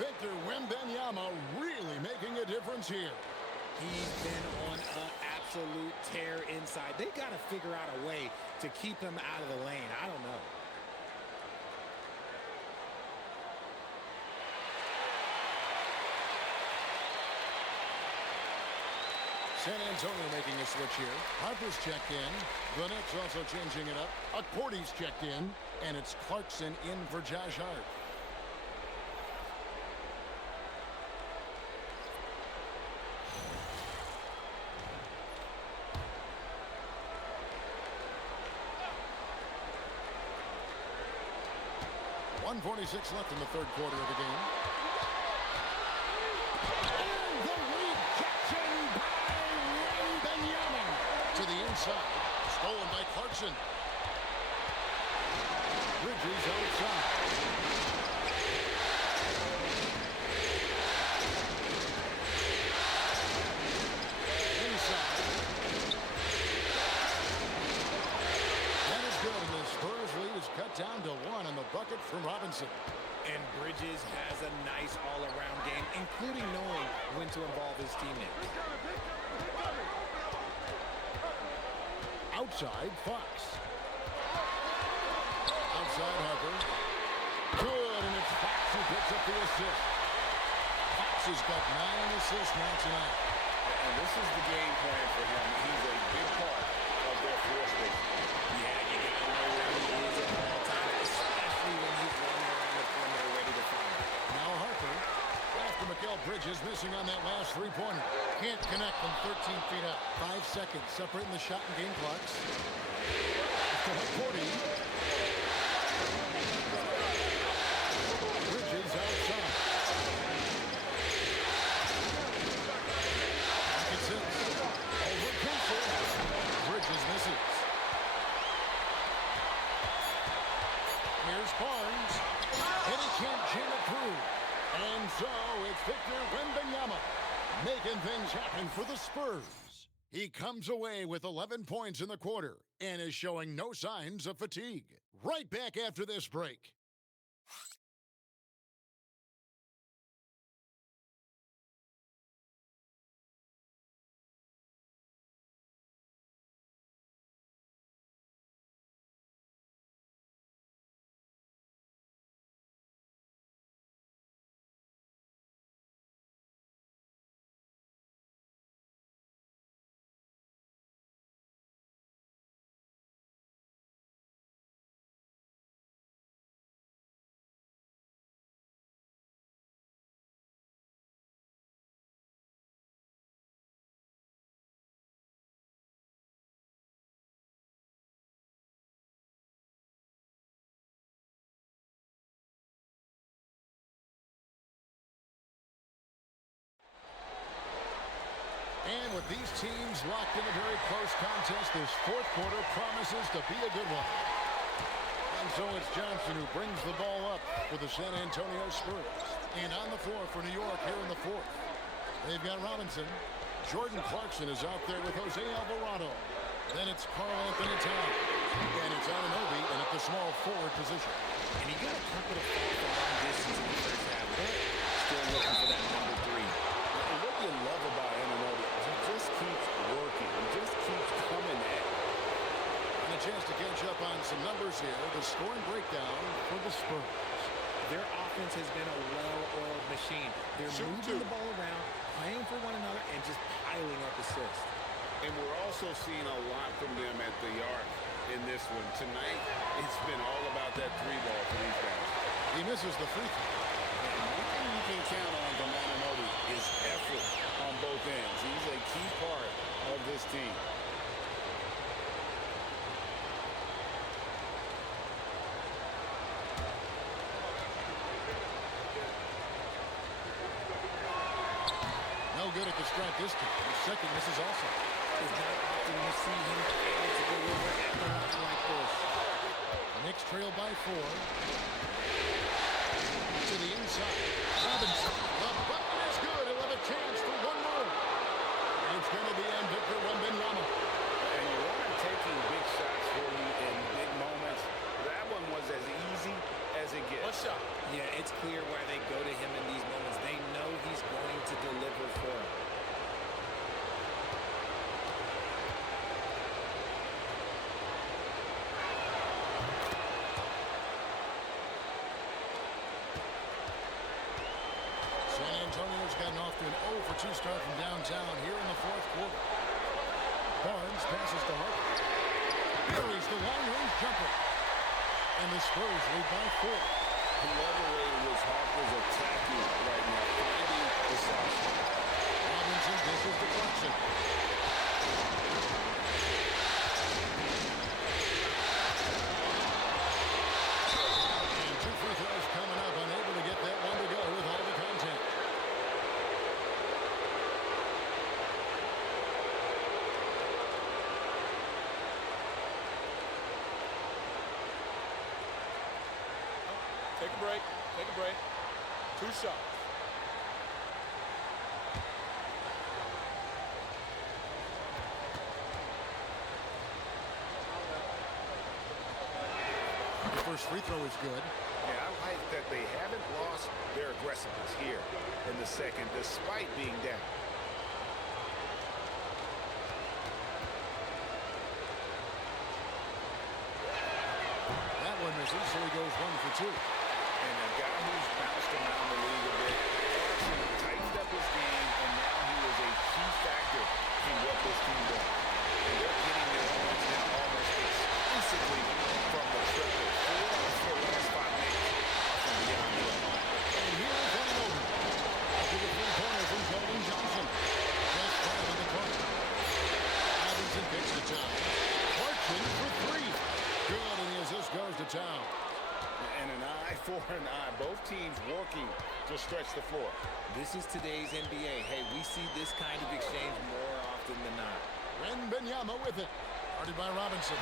Victor Wembanyama really making a difference here. He's been on an absolute tear inside. They got to figure out a way to keep him out of the lane. I don't know. San Antonio making a switch here. Harper's checked in. The Knicks also changing it up. Akporti's checked in. And it's Clarkson in for Josh Hart. .146 left in the third quarter of the game. And the rejection by Wembanyama to the inside. Stolen by Clarkson. Bridges outside. Inside. That is good, and the Spurs lead is cut down to 1 on the bucket from Robinson. And Bridges has a nice all-around game, including knowing when to involve his teammates. Outside, Fox. Outside, Harper. Good, and it's Fox who picks up the assist. Fox has got 9 assists now tonight. And this is the game plan for him. He's a big part of their floor space. Yeah, you got to know where he is at all times, especially when he's running around the perimeter ready to fire. Now Harper, after Mikal Bridges missing on that last three-pointer. Can't connect from 13 feet out. 5 seconds separating the shot and game clocks. After 40. Bridges outside. It's it. Over Kinsey. Bridges misses. Here's Barnes. And he can't jam it through. And so it's Victor Wembanyama making things happen for the Spurs. He comes away with 11 points in the quarter and is showing no signs of fatigue. Right back after this break. And with these teams locked in a very close contest, this fourth quarter promises to be a good one. And so it's Johnson who brings the ball up for the San Antonio Spurs. And on the floor for New York here in the fourth. They've got Robinson. Jordan Clarkson is out there with Jose Alvarado. Then it's Karl Anthony Towns. And it's Anunoby and at the small forward position. And he got a couple of falls from long distance in the first half. Still looking for that number 3. And what you love about Anunoby is he just keeps working. He just keeps coming at it. And a chance to catch up on some numbers here. The scoring breakdown for the Spurs. Their offense has been a well-oiled machine. They're moving the ball around, playing for one another, and just piling up assists. And we're also seeing a lot from them at the arc in this one. Tonight, it's been all about that 3-ball for these guys. He misses the free throw. And one thing you can count on from Anunoby is effort on both ends. He's a key part of this team. No good at the strike this time. His second misses also. It's not often you see him fail to deliver at the line like this. Knicks trail by 4. To the inside. Robinson. The bucket is good. He'll have a chance for one more. It's going to be on Victor Wembanyama. And you want him taking big shots for you in big moments. That one was as easy as it gets. One shot. Yeah, it's clear why they go to him in these moments. They know he's going to deliver for them. San Antonio's gotten off to an 0-for-2 start from downtown here in the fourth quarter. Barnes passes to Harper. Buries the long-range jumper. And the Spurs lead by 4. Whoever way in which Harper's attacking right now, finding the shot. Robinson dishes to Brunson. And 2 free throws coming up. Unable to get that one to go with all the contact. Take a break. Take a break. 2 shots. The first free throw is good. Yeah, I like that they haven't lost their aggressiveness here in the second, despite being down. That one misses, so he goes 1 for 2. And a guy who's bounced around the league a bit, Brunson tightened up his game, and now he is a key factor in what this team does. And they're getting their points now almost exclusively from the triple. 4 of their last 5 minutes are from beyond the arc. And here is Jalen. To the three-pointer from Jalen Johnson. Just 5 in the corner. Robinson picks the time. Clarkson for 3. Good, and the assist goes to Town. And an eye for an eye. Both teams working to stretch the floor. This is today's NBA. Hey, we see this kind of exchange more often than not. Wembanyama with it. Guarded by Robinson.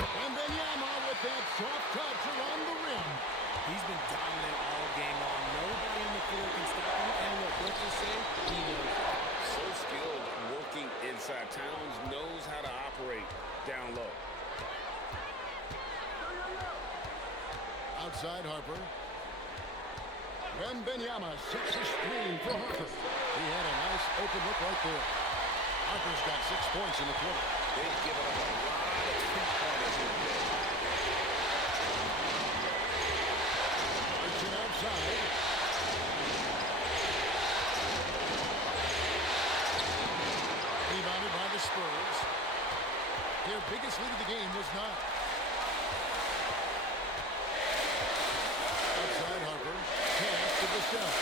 Wembanyama with that soft touch around the rim. He's been dominant all game long. Nobody on the floor can stop him. And what Brooks will say, he knows it. So skilled working inside. Towns knows how to operate down low. Outside Harper. Wembanyama sets a screen for Harper. He had a nice open look right there. Harper's got 6 points in the quarter. They've given up a lot of three-pointers here. Marching outside. Rebounded by the Spurs. Their biggest lead of the game was 9. Outside Harper. Pass to Michelle.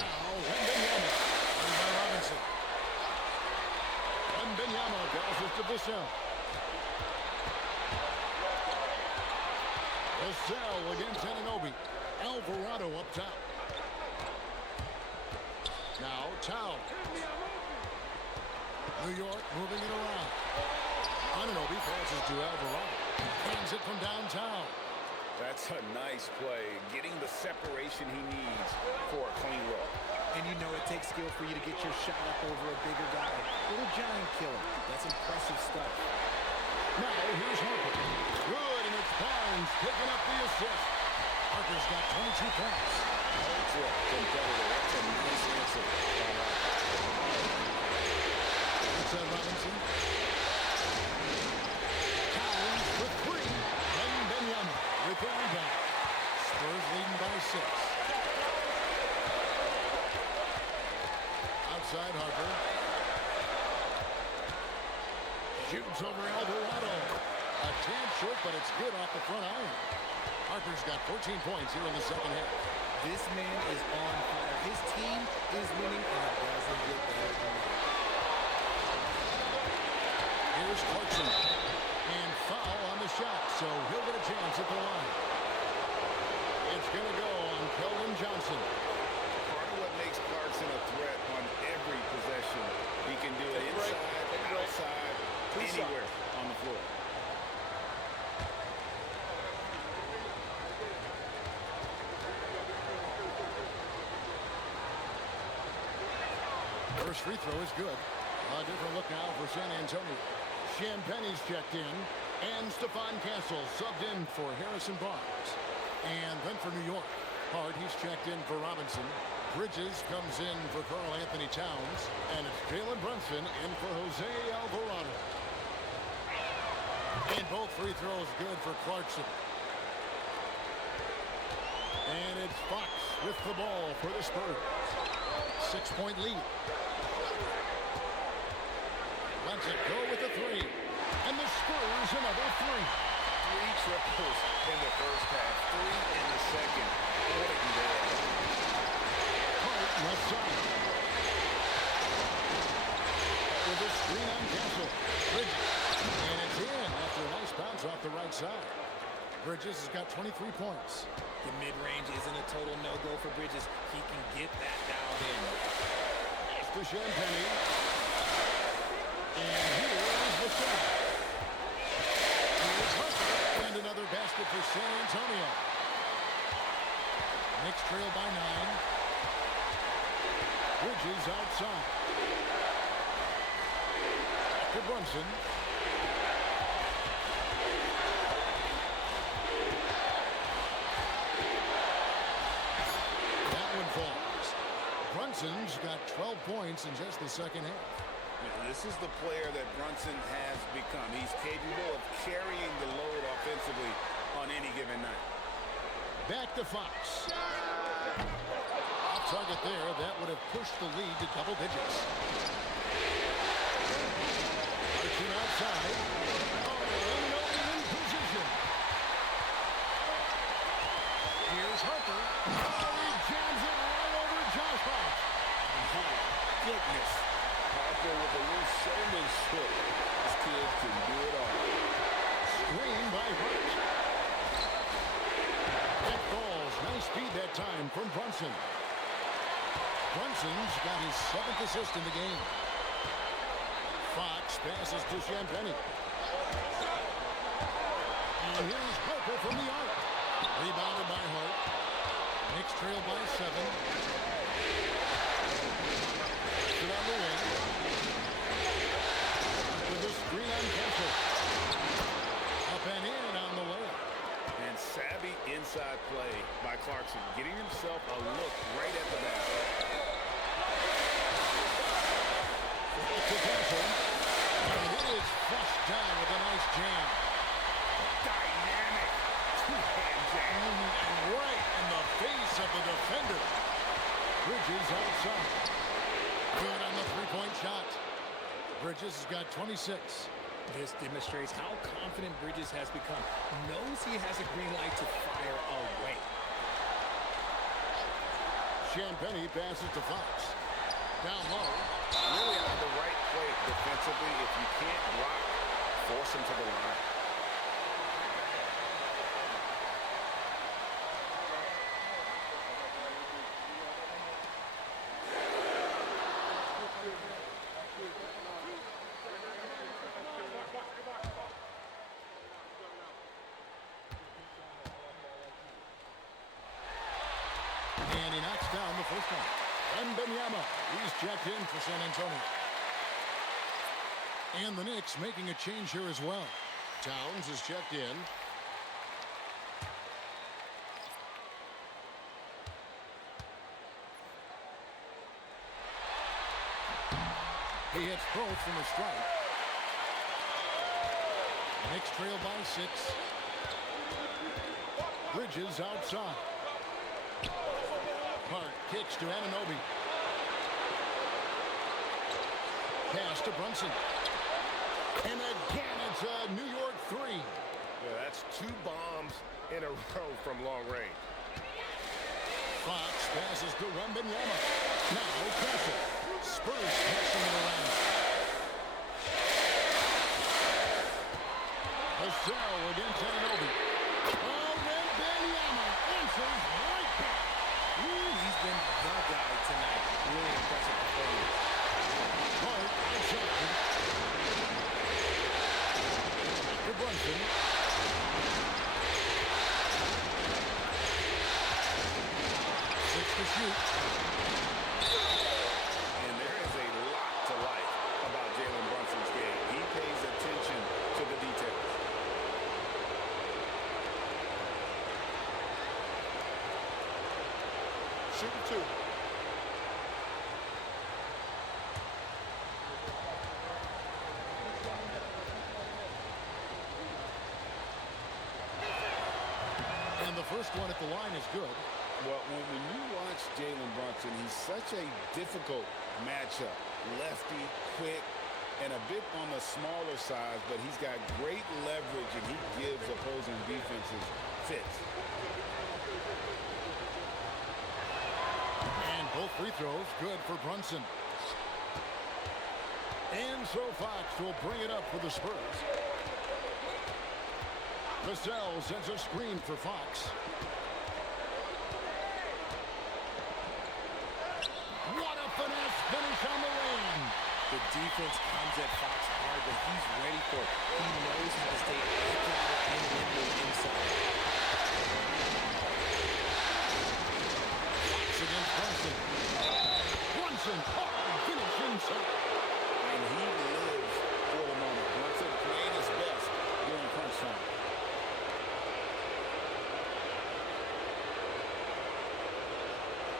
Now Wembanyama. Guarded by Robinson. Wembanyama passes to Michelle. Michelle against Ananobi. Alvarado up top. Now Towel. New York moving it around. Ananobi passes to Alvarado. Hands it from downtown. That's a nice play. Getting the separation he needs for a clean roll. And you know it takes skill for you to get your shot up over a bigger guy. Little giant killer. That's impressive stuff. Now here's Harper. Good, and it's Barnes picking up the assist. Harper's got 22 points. Ultra competitor. That's a nice answer. Inside Robinson. Towns for 3. Wembanyama with the rebound. Spurs leading by 6. Outside Harper. Shoots over Alvarado. A tad short, but it's good off the front iron. Harper's got 14 points here in the second half. This man is on fire. His team is winning, and it doesn't get better than that. Here's Clarkson. And foul on the shot, so he'll get a chance at the line. It's going to go on Keldon Johnson. First free throw is good. A different look now for San Antonio. Champagne's checked in, and Stephon Castle subbed in for Harrison Barnes. And then for New York, Hart, he's checked in for Robinson. Bridges comes in for Karl Anthony Towns, and it's Jalen Brunson in for Jose Alvarado. And both free throws good for Clarkson. And it's Fox with the ball for the Spurs. 6-point lead. Lets it go with the three. And the Spurs another three. 3 triples in the first half, 3 in the second. What a day. Hart left side. With a screen on Castle. Bridges. And it's in after a nice bounce off the right side. Bridges has got 23 points. The mid-range isn't a total no-go for Bridges. He can get that dialed in. It's to Champagnie. And here is the shot. Here's Harper. And another basket for San Antonio. Knicks trail by 9. Bridges outside. To Brunson. That one falls. Brunson's got 12 points in just the second half. Yeah, this is the player that Brunson has become. He's capable of carrying the load offensively on any given night. Back to Fox. Off target there. That would have pushed the lead to double digits. Arching outside. Oh, in position. Here's Harper. Oh, he jams it right over Josh Hart. My goodness. Harper with a little showmanship. This kid can do it all. Screen by Hart. That falls. Nice speed that time from Brunson. Brunson's got his 7th assist in the game. Fox passes to Champagnie. And here's Harper from the arc. Rebounded by Hart. Knicks trail by 7. Sit on the wing. With a screen on Castle. Up and in on the layup. And savvy inside play by Clarkson, getting himself a look right at the basket. To Castle. And it is flushed down with a nice jam. Dynamic two-hand jam. And right in the face of the defender. Bridges outside. Good on the three-point shot. Bridges has got 26. This demonstrates how confident Bridges has become. Knows he has a green light to fire away. Champagnie passes to Fox. Down low. Really out of the right play defensively. If you can't block, force him to the line. And he knocks down the first one. Wembanyama, he's checked in for San Antonio. And the Knicks making a change here as well. Towns is checked in. He hits both from the strike. Knicks trail by 6. Bridges outside. Hart kicks to Anunoby. Pass to Brunson. And again, it's a New York 3. Yeah, that's 2 bombs in a row from long range. Fox passes to Wembanyama. Now Castle. Spurs passing it around. Vassell against Anunoby. Oh, Wembanyama answers right back. He's been the guy tonight. Really impressive performance. Hart outside. To Brunson. Six to shoot. And there is a shooting 2. And the first one at the line is good. Well, when you watch Jalen Brunson, he's such a difficult matchup. Lefty, quick, and a bit on the smaller side, but he's got great leverage, and he gives opposing defenses fits. And both free throws good for Brunson. And so Fox will bring it up for the Spurs. Vassell sends a screen for Fox. What a finesse finish on the lane. The defense comes at Fox hard, but he's ready for it. He knows how to stay accurate and nimble inside. Fox against Brunson. Brunson, hard finish inside. And he lives for the moment. Brunson playing his best during crunch time.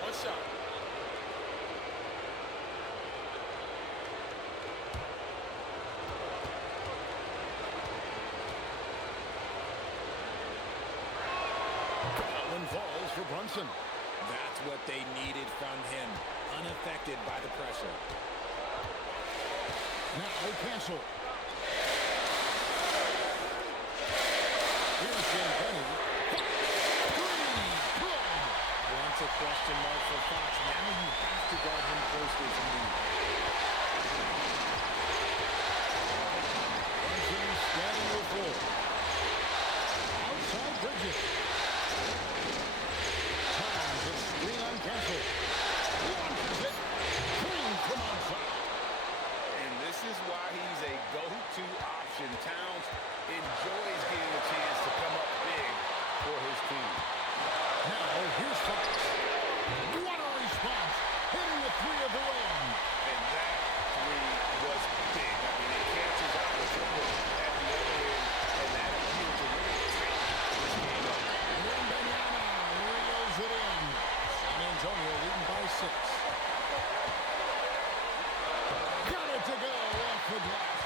One shot. That one falls for Brunson. That's what they needed from him. Unaffected by the pressure. Now cancel. Here's Jalen. Three. Good. Once a question mark for Fox. Now you have to guard him closely to lead. Brunson standing with 4. Outside Bridges. Towns a screen on cancel. Launches it. Clean from outside. And this is why he's a go-to option. Towns enjoys getting a chance to come up big for his team. Now here's Fox. What a response. Hitting the 3 of the win. And that 3 was big. I mean, it catches out the dribble at the other end, and that appeared to really take this game up. Wembanyama reels it in. San Antonio leading by 6. Got it to go off the glass.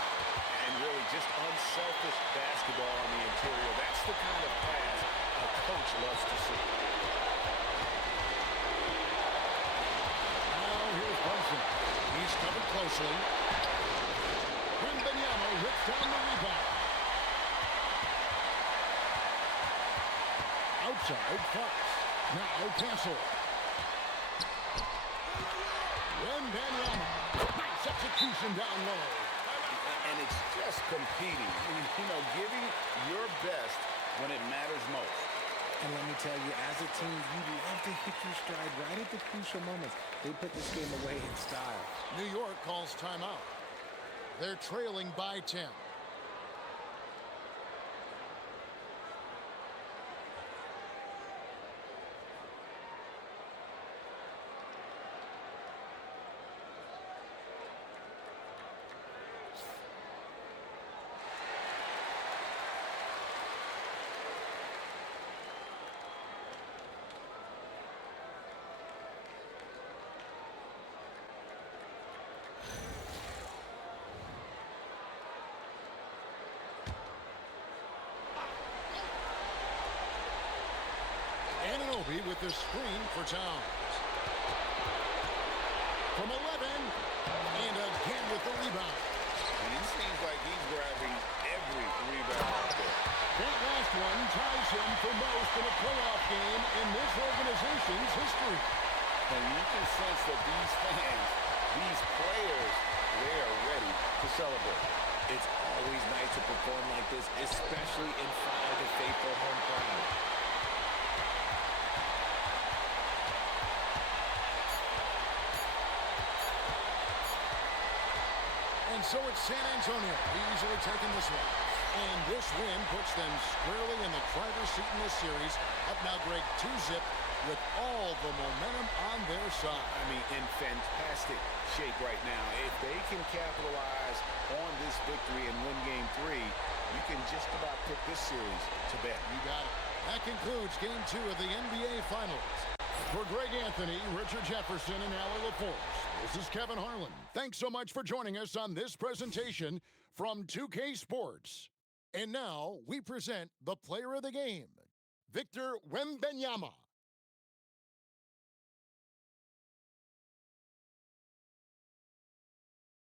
And really just unselfish basketball on the interior. That's the kind of pass a coach loves to see. Now here's Brunson. He's covered closely. Wembanyama rips down the rebound. Outside Fox. Now cancel. Wembanyama. Nice execution down low. And it's just competing. You know, giving your best when it matters most. And let me tell you, as a team, you love to hit your stride right at the crucial moments. They put this game away in style. New York calls timeout. They're trailing by 10. Anunoby with the screen for Towns. From 11, and again with the rebound. And it seems like he's grabbing every rebound out there. That last one ties him for most in a playoff game in this organization's history. And you can sense that these fans, these players, they are ready to celebrate. It's always nice to perform like this, especially in front of the faithful home crowd. And so it's San Antonio easily taking this one. And this win puts them squarely in the driver's seat in this series. Up now, Greg, 2-zip with all the momentum on their side. I mean, in fantastic shape right now. If they can capitalize on this victory and win Game 3, you can just about put this series to bed. You got it. That concludes Game 2 of the NBA Finals. For Greg Anthony, Richard Jefferson, and Allie LaForce, this is Kevin Harlan. Thanks so much for joining us on this presentation from 2K Sports. And now we present the player of the game, Victor Wembanyama.